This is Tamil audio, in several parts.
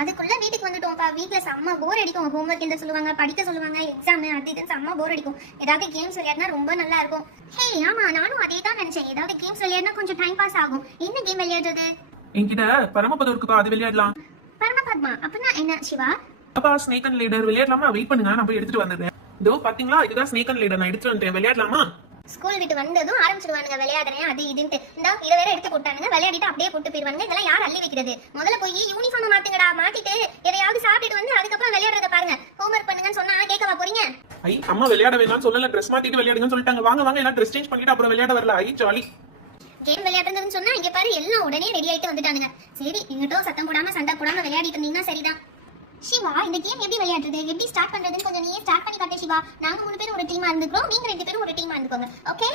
அதுக்குள்ள வீட்டுக்கு வந்துட்டோம்ப்பா. வீட்ல செம்ம போர் அடிக்கும். ஹோம்ஒர்க் எழுத சொல்லுவாங்க, படிக்க சொல்லுவாங்க, எக்ஸாம் அது இதுன்னு செம்ம போர் அடிக்கும். ஏதாவது கேம்ஸ் விளையாடினா ரொம்ப நல்லா இருக்கும். ஹே ஆமா, நானும் அதே தான் நினைச்சேன். ஏதாவது கேம்ஸ் விளையாடினா கொஞ்சம் டைம் பாஸ் ஆகும். என்ன கேம் விளையாடுறது? என்கிட்ட பரமபதம் இருக்குப்பா, அது விளையாடலாம். பரமபத்மா அப்படின்னா என்ன சிவா? அப்பா ஸ்னேக் அண்ட் லேடர் விளையாடலாமா? வெயிட் பண்ணுங்க, நான் போய் எடுத்துட்டு வந்துடுறேன். இதோ பாத்தீங்களா, இதுதான் ஸ்னேக் அண்ட் லேடர். நான் எடுத்துட்டு வந்துட்டேன். விளையாடலாமா? ஸ்கூல் விட்டு வந்ததும் ஆரம்பிச்சிடுவானுங்க விளையாடுறேன் அது இதுன்ட்டு. இந்த இதை வேற எடுத்து போட்டானுங்க, விளையாடிட்டு அப்படியே போட்டு போயிருவானுங்க. இதெல்லாம் யார் அள்ளி வைக்கிறது? முதல்ல போய் யூனிஃபார்ம் மாத்துங்கடா, மாத்திட்டு எதையாவது சாப்பிட்டுட்டு வந்து அதுக்கப்புறம் விளையாடுறத பாருங்க. ஹோம்ஒர்க் பண்ணுங்கன்னு சொன்னா கேட்கவா போறீங்க? ஐ அம்மா விளையாட வேணாம்னு சொல்லல, ட்ரெஸ் மாத்திட்டு விளையாடுங்கன்னு சொல்லிட்டாங்க. வாங்க வாங்க, எல்லாம் ட்ரெஸ் சேஞ்ச் பண்ணிட்டு அப்புறம் விளையாட வரல. ஐ ஜாலி. கேம் விளையாடுறதுன்னு சொன்னா இங்க பாரு, எல்லாம் உடனே ரெடி ஆயிட்டு வந்துட்டானுங்க. சரி, எங்கிட்ட சத்தம் போடாம சண்டை போடாம விளையாடிட்டு இருந்தீங்கன்னா சரிதான். சிவா, இந்த கேம் எப்படி விளையாடுறது, எப்படி ஸ்டார்ட் பண்றதுன்னு கொஞ்சம் நீயே ஸ்டார்ட் பண்ணி காட்டு சிவா. நாங்க 3 பேரும் ஒரு டீமா இருந்துக்கிறோம், நீங்க 2 பேரும் ஒரு டீமா இருந்துக்கோங்க. ஓகே?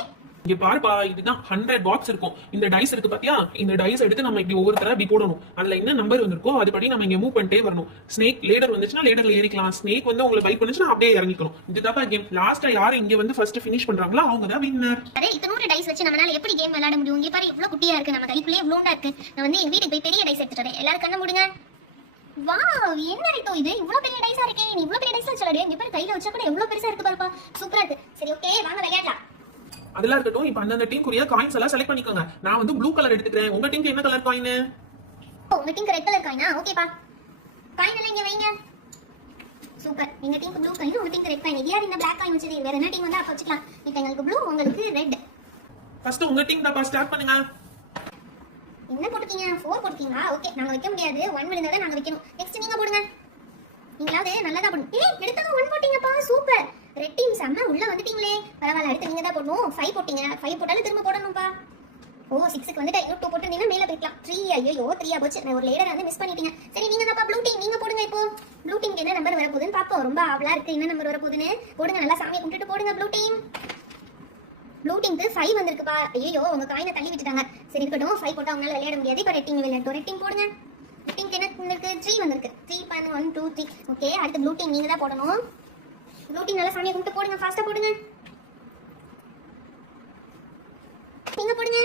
இங்க பாருப்பா, இதுதான் 100 பாக்ஸ் இருக்கும். இந்த டைஸ் இருக்கு பாத்தியா, இந்த டைஸ் எடுத்து நம்ம இப்படி ஒவ்வொருத்தர இப்படி போடணும். அதுல என்ன நம்பர் வந்திருக்கோ அதுபடி நம்ம இங்க மூவ் பண்ணிட்டே வரணும். ஸ்னேக் லேடர் வந்துச்சுன்னா லேடர்ல ஏறிக்கலாம். ஸ்னேக் வந்து உங்களை பைட் பண்ணுச்சுன்னா அப்படியே இறங்கிக்கணும். இதுதான் கேம். லாஸ்டா யாரு இங்க வந்து ஃபர்ஸ்ட் ஃபினிஷ் பண்றாங்களோ அவங்க தான் வின்னர். அரே, இத்தனோட டைஸ் வச்சு நம்மளால எப்படி கேம் விளையாட முடியும்? இங்க பாரு, இவ்ளோ குட்டியா இருக்கு, நம்ம கைக்குள்ளே இவ்ளோண்டா இருக்கு. நான் வந்து எங்க வீட்டுக்கு போய் பெரிய டைஸ் எடுத்துட்டு வரேன். எல்லாரும் கண்ண மூடுங்க. வாவ், என்ன ரைட்டோ இது, இவ்ளோ பெரிய டைஸா இருக்கே. நீ இவ்ளோ பெரிய டைஸ் வச்சலடே. இங்க பாரு, கையில வச்சா கூட எவ்ளோ பெருசா இருக்கு பாருப்பா. சூப்பரா இருக்கு. சரி, ஓகே, வாங்க விளையாடலாம். அதெல்லாம் இருக்கட்டும். இப்ப அந்த டீம் குறியா காயின்ஸ் எல்லாம் செலக்ட் பண்ணிக்கோங்க. நான் வந்து ப்ளூ கலர் எடுத்துக்கிறேன். உங்க டீமுக்கு என்ன கலர் காயின்? உங்க டீமுக்கு ரெட் கலர் காயினா? ஓகேப்பா. காயின் எல்லாம் இங்க வைங்க. சூப்பர். எங்க டீமுக்கு ப்ளூ காயின், உங்க டீமுக்கு ரெட் காயின். இது யார் இந்த Black காயின் வச்சது? வேற என்ன டீம் வந்தா அப்ப வச்சுக்கலாம். இப்போ எங்களுக்கு ப்ளூ, உங்களுக்கு ரெட். ஃபர்ஸ்ட் உங்க டீம் தான் ஸ்டார்ட் பண்ணுங்க. என்ன போட்டுக்கீங்க? 4 போட்டுக்கீங்களா? ஓகே, நாங்க வைக்க முடியாது. 1 விழுந்தத நாங்க வைக்கணும். நெக்ஸ்ட் நீங்க போடுங்க. நீங்களாவது நல்லதா போடுங்க. ஏய், எடுத்ததும் 1 போட்டீங்கப்பா. சூப்பர். ரெட் டீம் செம்ம, உள்ள வந்துட்டீங்களே. பரவாயில்ல, அடுத்து நீங்க தான் போடணும். 5 போட்டீங்க. 5 போட்டாலும் திரும்ப போடணும்ப்பா. ஓ, 6க்கு வந்துட்டு இன்னும் 2 போட்டுருந்தீங்கன்னா மேல போய்க்கலாம். 3, ஐயோ 3 போச்சு. நான் ஒரு லேடர் வந்து மிஸ் பண்ணிட்டீங்க. சரி, நீங்க தான்ப்பா ப்ளூ டீம், நீங்க போடுங்க. இப்போ ப்ளூ டீமுக்கு என்ன நம்பர் வரப்போகுதுன்னு பாப்போம். ரொம்ப ஆவலா இருக்கு, என்ன நம்பர் வரப்போகுதுன்னு. போடுங்க, நல்லா சாமியை கும்பிட்டுட்டு போடுங்க. ப்ளூ டீம், ப்ளூ டீமுக்கு 5 வந்திருக்குப்பா. ஐயோ, உங்க காயினை தள்ளி விட்டுட்டாங்க. சரி, இருக்கட்டும். 5 போட்டா அவங்களால விளையாட முடியாது. இப்போ ரெட் டீம் விளையாடட்டும். ரெட் டீம் போடுங்க. ரெட் டீமுக்கு என்ன வந்திருக்கு? 3 வந்திருக்கு. 3 பண்ணு 1 2 3. ஓகே, அடுத்து ப்ளூ டீம் நீங்க தான் போடணும். ப்ளூ டீம் நல்லா சாமியை கும்பிட்டு போடுங்க. ஃபாஸ்டா போடுங்க. நீங்க போடுங்க.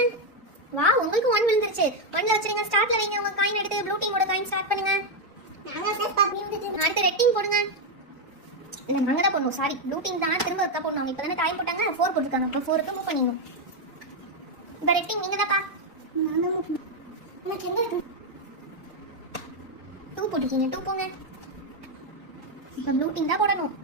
வா, உங்களுக்கு 1 விழுந்துருச்சு. 1ல வச்சிருங்க. ஸ்டார்ட்ல வைங்க. உங்க காயின் எடுத்து ப்ளூ டீமோட காயின் ஸ்டார்ட் பண்ணுங்க. அடுத்து ரெட் டீம் போடுங்க. இல்ல, நாங்க தான் போடணும். சாரி, ப்ளூ டீம் தான் திரும்ப ஒருக்கா போடணும். அவங்க இப்பதானே டைம் போட்டாங்க. 4 போட்டுருக்காங்க. அப்புறம் 4க்கு மூவ் பண்ணிடணும். இப்போ ரெட் டீம் நீங்க தான்ப்பா. நான் தான் போடணும். எனக்கு என்ன இருக்கு? 2 போட்டுருக்கீங்க. 2 போங்க. இப்போ ப்ளூ டீம் தான் போடணும்.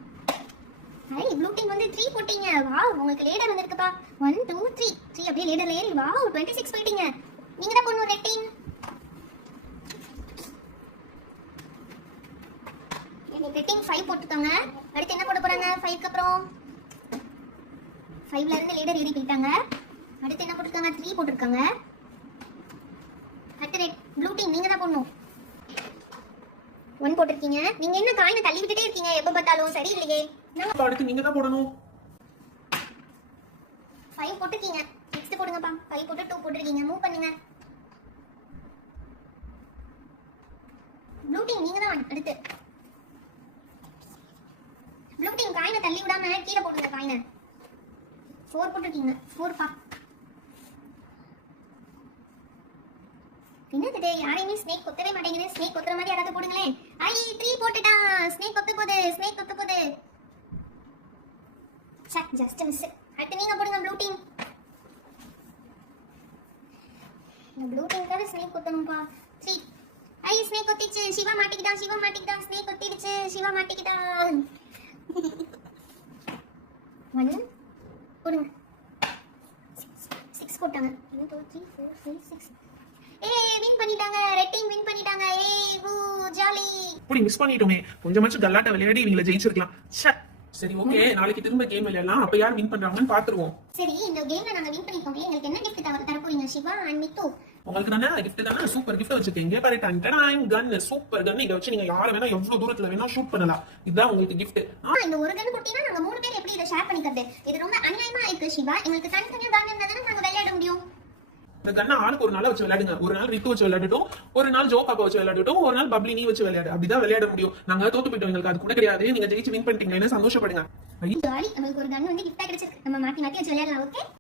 ஐ, ப்ளூ டீம் வந்து 3 போட்டீங்க. வாவ், உங்களுக்கு லேடர் வந்திருக்குப்பா. 1 2 3. 3 அப்படியே லேடர்ல ஏறி வாவ் 26 போயிட்டீங்க. நீங்க தான் போடணும் ரெட் டீம். ரெட் டீம் 5 போட்டுட்டாங்க. அடுத்து என்ன போட போறாங்க? 5க்கு அப்புறம் 5ல இருந்து லேடர் ஏறி போயிட்டாங்க. அடுத்து என்ன போட்டுருக்காங்க? 3 போட்டுருக்காங்க. அடுத்து ரெட் ப்ளூ டீம் நீங்க தான் போடணும். 1 போட்டுருக்கீங்க. நீங்க என்ன காயினை தள்ளி விட்டுட்டே இருக்கீங்க எப்ப பார்த்தாலும்? சரி இல்லையே. அடுத்து நீங்க தான் போடணும். 5 போட்டுருக்கீங்க. நெக்ஸ்ட் போடுங்கப்பா. 5 போட்டு 2 போட்டுருக்கீங்க. மூவ் பண்ணுங்க. ப்ளூ டீம் நீங்க தான் அடுத்து. ப்ளூ டீம் காயினை தள்ளி விடாம கீழே போடுங்க காயினை. 4 போட்டுருக்கீங்க. 4 பா. என்னது, யாரையுமே ஸ்னேக் கொத்தவே மாட்டேங்குது. ஸ்னேக் கொத்துற மாதிரி யாராவது போடுங்களேன். ஐ, 3 போட்டுட்டா. ஸ்னேக் கொத்த போகுது. ஸ்னேக் கொத்த போகுது. Just miss. அடுத்து நீங்க போடுங்க ப்ளூ டீம். இந்த ப்ளூ டீம்க்காக ஸ்னேக் கொத்தணும்பா. 3. ஐ, ஸ்னேக் கொத்திச்சு. சிவா மாட்டிக்கிட்டா. சிவா மாட்டிக்கிட்டா. ஸ்னேக் கொத்திடுச்சு. சிவா மாட்டிக்கிட்டா. 1 போடுங்க. 6 போட்டாங்க. 1 2 3 4 5 6. ஏய், வின் பண்ணிட்டாங்க. ரெட் டீம் வின் பண்ணிட்டாங்க. ஏய், ஹூ ஜாலி. இப்படி மிஸ் பண்ணிட்டோமே. கொஞ்சமாச்சும் கல்லாட்ட விளையாடி இவங்கள ஜெயிச்சிருக்கலாம். சரி, ஓகே, நாளைக்கு திரும்ப கேம் விளையாடலாம். அப்ப யார் வின் பண்றாங்கன்னு பாத்துருவோம். சரி, இந்த கேம்ல நாங்க வின் பண்ணிட்டோம். உங்களுக்கு என்ன கிஃப்ட் தர போறீங்க சிவா அண்ட் மித்து? உங்களுக்கு தானே கிஃப்ட் தானே. சூப்பர் கிஃப்ட் வச்சிருக்கேன். இங்க பாரு, கன். சூப்பர் கன். இத வச்சு நீங்க யார வேணா எவ்வளவு தூரத்துல வேணா ஷூட் பண்ணலாம். இதுதான் உங்களுக்கு கிஃப்ட். இந்த ஒரு கன் கொடுத்தீங்கன்னா நாங்க 3 பேர் எப்படி இத ஷேர் பண்ணிக்கிறது? இது ரொம்ப அநியாயமா இருக்கு சிவா. எங்களுக்கு தனித்தனியா கன் இருந்தா தானே நாங்க விளையாட முடியும். இந்த கண்ணை ஆளுக்கு ஒரு நாள் வச்சு விளையாடுங்க. ஒரு நாள் ரித்து வச்சு விளையாடட்டும், ஒரு நாள் ஜோ பாப்பா வச்சு விளையாடட்டும், ஒரு நாள் பப்ளி நீ வச்சு விளையாடு. அப்படிதான் விளையாட முடியும். நாங்க தோத்து போயிட்டோம். எங்களுக்கு அது கூட கிடையாது. நீங்க ஜெயிச்சு வின் பண்ணிட்டீங்க. சந்தோஷப்படுங்க. ஜாலி. நமக்கு ஒரு கன் வந்து கிஃப்டா கிடைச்சிருக்கு. நம்ம மாத்தி மாத்தி வச்சு விளையாடலாம். ஓகே.